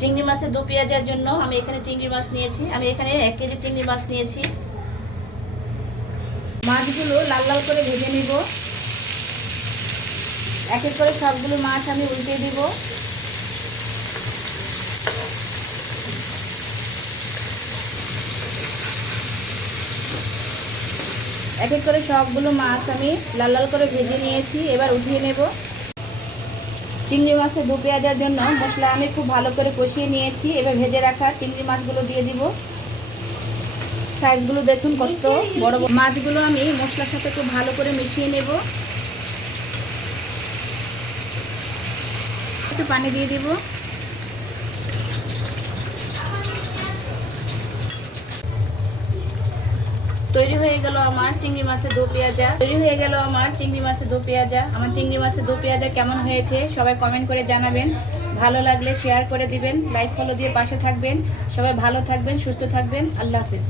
চিংড়ি মাছের দু পেঁয়াজের জন্য আমি এখানে চিংড়ি মাছ নিয়েছি। আমি এখানে 1 কেজি চিংড়ি মাছ নিয়েছি। মাছগুলো লাল লাল করে ভেজে নেব। এক এক করে সবগুলো মাছ আমি উল্টে দিব। এক এক করে সবগুলো মাছ আমি লাল লাল করে ভেজে নিয়েছি। এবার উঠিয়ে নেব। চিংড়ি মাছের দু পেঁয়াজের জন্য মশলা আমি খুব ভালো করে কষিয়ে নিয়েছি। এবার ভেজে রাখা চিংড়ি মাছগুলো দিয়ে দিব। সাইজগুলো দেখুন কত বড় বড়। মাছগুলো আমি মশলার সাথে খুব ভালো করে মিশিয়ে নেব। একটু পানি দিয়ে দিব। তৈরি হয়ে গেল আমার চিংড়ি মাছের দো পেঁয়াজা। আমার চিংড়ি মাছের দো পেঁয়াজা কেমন হয়েছে সবাই কমেন্ট করে জানাবেন। ভালো লাগলে শেয়ার করে দিবেন, লাইক ফলো দিয়ে পাশে থাকবেন। সবাই ভালো থাকবেন, সুস্থ থাকবেন। আল্লাহ হাফেজ।